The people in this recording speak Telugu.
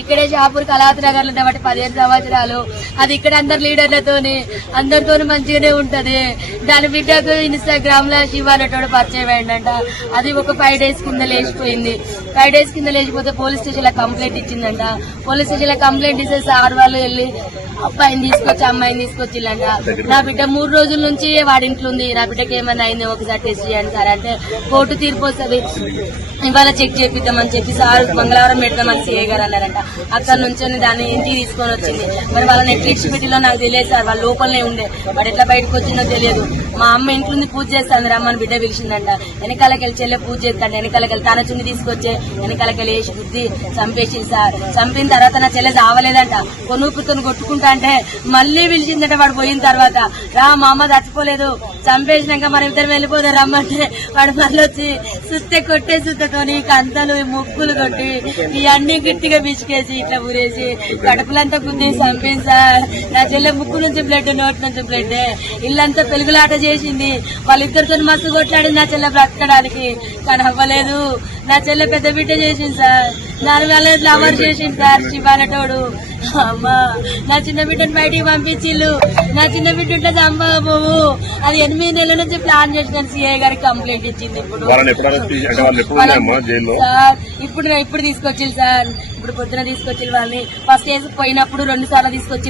ఇక్కడే షాపూర్ కళావతి నగర్ లో బట్టి 15 సంవత్సరాలు. అది ఇక్కడ అందరు లీడర్లతోని అందరితో మంచిగానే ఉంటది. దాని బిడ్డకు ఇన్స్టాగ్రామ్ లో శివ అనేటోడు పరిచయం అయిందంట. అది ఒక 5 days కింద లేచిపోయింది. 5 days కింద లేచిపోతే పోలీస్ స్టేషన్ లో కంప్లైంట్ ఇచ్చిందంట. పోలీస్ స్టేషన్ లో కంప్లైంట్ ఇస్తే సార్ వాళ్ళు వెళ్లి అబ్బాయిని తీసుకొచ్చి అమ్మాయిని తీసుకొచ్చిల్లంట. నా బిడ్డ 3 రోజుల నుంచి వాడింట్లో ఉంది. నా బిడ్డకి ఏమైనా అయింది ఒకసారి టెస్ట్ చేయండి సార్ అంటే కోర్టు తీర్పు వస్తుంది, ఇవాళ చెక్ చేపిద్దామని చెప్పి సార్ మంగళవారం పెడదామని సీఏ గారు అన్నారంట. అక్కడ నుంచి దాన్ని ఇంటికి తీసుకొని వచ్చింది. మరి వాళ్ళని ఎట్లీస్ట్ పెట్టిలో నాకు తెలియదు సార్, వాళ్ళ లోపలనే ఉండే. వాడు ఎట్లా బయటకు వచ్చిందో తెలియదు. మా అమ్మ ఇంట్లో పూజ చేస్తాను రమ్మని బిడ్డ పిలిచిందంట. వెనకాలకెళ్ళి చెల్లె పూజ చేస్తాడు. వెనకాలకెళ్ళి తన చుండి తీసుకొచ్చే వెనకాలకెళ్ళి వేసి బుద్ధి చంపేసింది సార్. చంపిన తర్వాత నా చెల్లె చావలేదంట. కొనుక్కుతో కొట్టుకుంటా అంటే మళ్ళీ పిలిచిందంట. వాడు పోయిన తర్వాత రా మా అమ్మ చచ్చిపోలేదు, చంపేసినాక మనం ఇద్దరు వెళ్ళిపోదాం రమ్మంటే వాడు మళ్ళీ వచ్చి సుత్తే కొట్టే సుత్తతోని కంతలు ముక్కులు కొట్టి ఇవన్నీ గట్టిగా బిసికేసి ఇట్లా ఊరేసి కడుపులంతా గుద్ది చంపింది సార్. నా చెల్లె ముక్కు నుంచి బ్లడ్, నోటి నుంచి బ్లడ్, ఇల్లంతా పెరుగులాట చేసింది. వాళ్ళిద్దరితో మస్తు కొట్లాడింది నా చెల్లె బ్రతకడానికి, కానీ అవ్వలేదు. నా చెల్లె పెద్ద బిడ్డ చేసింది సార్. దాని వల్ల లవర్ చేసింది సార్ శివానటోడు. అమ్మా నా చిన్న బిడ్డను బయటికి పంపించిల్లు. నా చిన్న బిడ్డ ఉంటే చంపబోవు. అది 8 నెలల నుంచి ప్లాన్ చేసిన సీఐ గారికి కంప్లైంట్ ఇచ్చింది. సార్ ఇప్పుడు తీసుకొచ్చింది సార్. ఇప్పుడు పొద్దున తీసుకొచ్చి వాళ్ళని ఫస్ట్ పోయినప్పుడు 2 సార్లు తీసుకొచ్చి